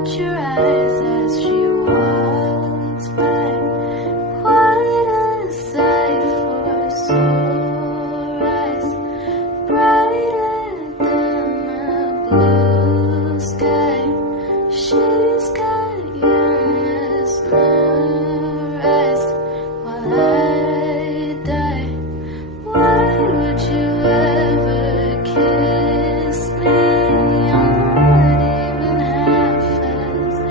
Catch your eyes as she walks by. What a sight for sore eyes, brighter than the blue sky. She's